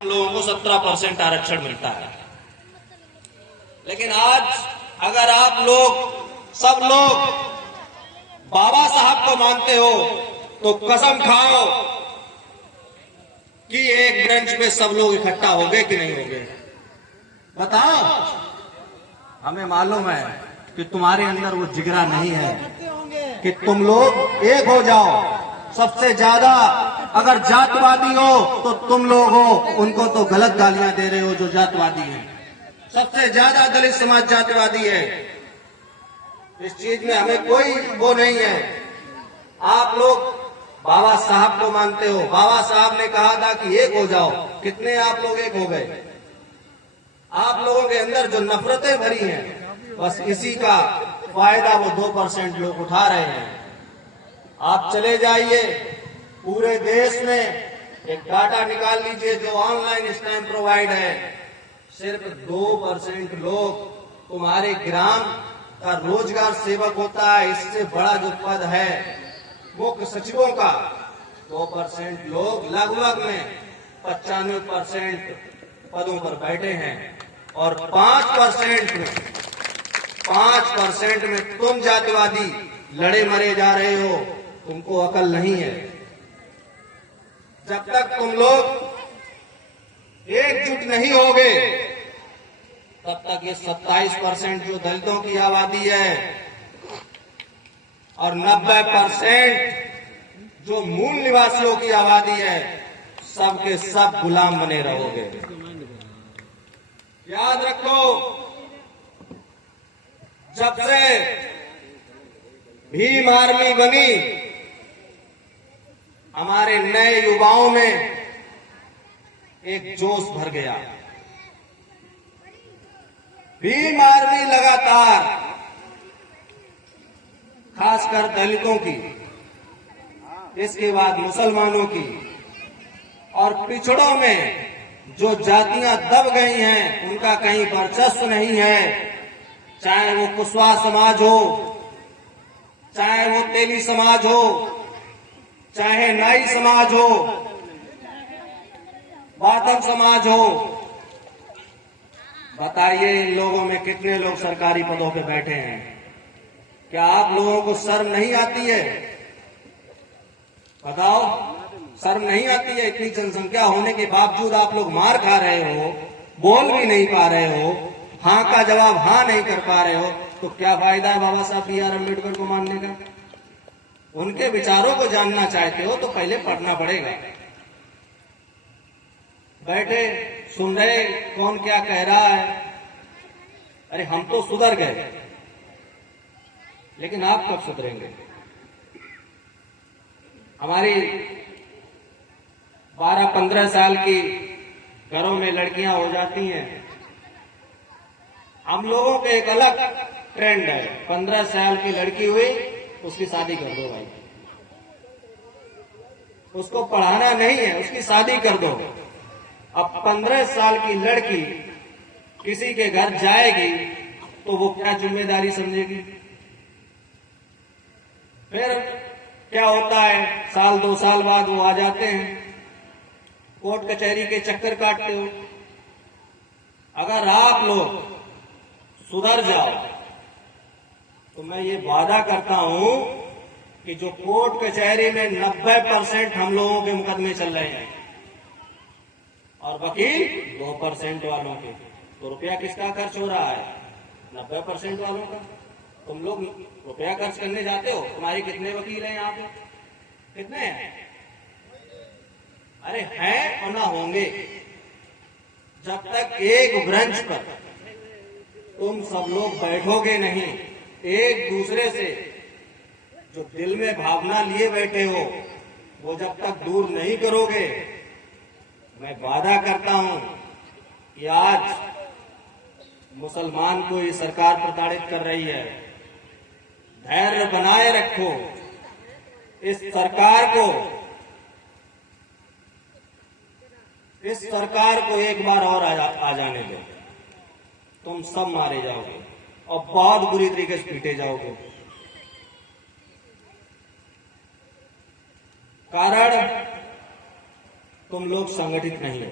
लोगों को 17% आरक्षण मिलता है। लेकिन आज अगर आप लोग सब लोग बाबा साहब को मानते हो तो कसम खाओ कि एक बेंच पे सब लोग इकट्ठा हो गए कि नहीं हो गए। बताओ। हमें मालूम है कि तुम्हारे अंदर वो जिगरा नहीं है कि तुम लोग एक हो जाओ। सबसे ज्यादा अगर जातवादी हो तो तुम लोग हो, उनको तो गलत गालियां दे रहे हो जो जातवादी हैं। सबसे ज्यादा दलित समाज जातवादी है। इस चीज में हमें कोई वो नहीं है। आप लोग बाबा साहब को मानते हो। बाबा साहब ने कहा था कि एक हो जाओ। कितने आप लोग एक हो गए? आप लोगों के अंदर जो नफरतें भरी हैं, बस इसी का फायदा वो 2% लोग उठा रहे हैं। आप चले जाइए पूरे देश में, एक डाटा निकाल लीजिए जो ऑनलाइन स्टैम्प प्रोवाइड है। सिर्फ 2% लोग तुम्हारे ग्राम का रोजगार सेवक होता है। इससे बड़ा जो पद है मुख्य सचिवों का, 2% लोग लगभग में 95% पदों पर बैठे हैं। और 5% में तुम जातिवादी लड़े मरे जा रहे हो। तुमको अकल नहीं है। जब तक तुम लोग एकजुट नहीं होगे तब तक ये 27% जो दलितों की आबादी है और 90% जो मूल निवासियों की आबादी है, सब के सब गुलाम बने रहोगे। याद रखो, जब से भीम आर्मी बनी, हमारे नए युवाओं में एक जोश भर गया। भीम आर्मी लगातार खासकर दलितों की, इसके बाद मुसलमानों की और पिछड़ों में जो जातियां दब गई हैं उनका कहीं वर्चस्व नहीं है। चाहे वो कुशवाहा समाज हो, चाहे वो तेली समाज हो, चाहे नाई समाज हो, बाथम समाज हो। बताइए इन लोगों में कितने लोग सरकारी पदों पे बैठे हैं? क्या आप लोगों को शर्म नहीं आती है? बताओ, शर्म नहीं आती है? इतनी जनसंख्या होने के बावजूद आप लोग मार खा रहे हो, बोल भी नहीं पा रहे हो, हाँ का जवाब हाँ नहीं कर पा रहे हो, तो क्या फायदा है बाबा साहब बी आर अम्बेडकर को मानने का? उनके विचारों को जानना चाहते हो तो पहले पढ़ना पड़ेगा। बैठे सुन रहे कौन क्या कह रहा है। अरे हम तो सुधर गए, लेकिन आप कब सुधरेंगे? हमारी 12-15 साल की घरों में लड़कियां हो जाती हैं। हम लोगों के एक अलग ट्रेंड है। 15 साल की लड़की हुई, उसकी शादी कर दो भाई। उसको पढ़ाना नहीं है, उसकी शादी कर दो। अब 15 साल की लड़की किसी के घर जाएगी तो वो क्या जिम्मेदारी समझेगी? फिर क्या होता है, साल 2 साल बाद वो आ जाते हैं, कोर्ट कचहरी के चक्कर काटते हो। अगर आप लोग सुधर जाओ तो मैं ये वादा करता हूं कि जो कोर्ट कचहरी में 90% हम लोगों के मुकदमे चल रहे हैं और वकील 2% वालों के, तो रुपया किसका खर्च हो रहा है? 90% वालों का। तुम लोग रुपया खर्च करने जाते हो। तुम्हारे कितने वकील हैं यहाँ पे? कितने हैं? अरे हैं और ना होंगे। जब तक एक ब्रांच पर तुम सब लोग बैठोगे नहीं, एक दूसरे से जो दिल में भावना लिए बैठे हो वो जब तक दूर नहीं करोगे, मैं वादा करता हूं कि आज मुसलमान को ये सरकार प्रताड़ित कर रही है। धैर्य बनाए रखो। इस सरकार को एक बार और आ जाने दो। तुम सब मारे जाओगे और बहुत बुरी तरीके से पीटे जाओगे। कारण तुम लोग संगठित नहीं हो।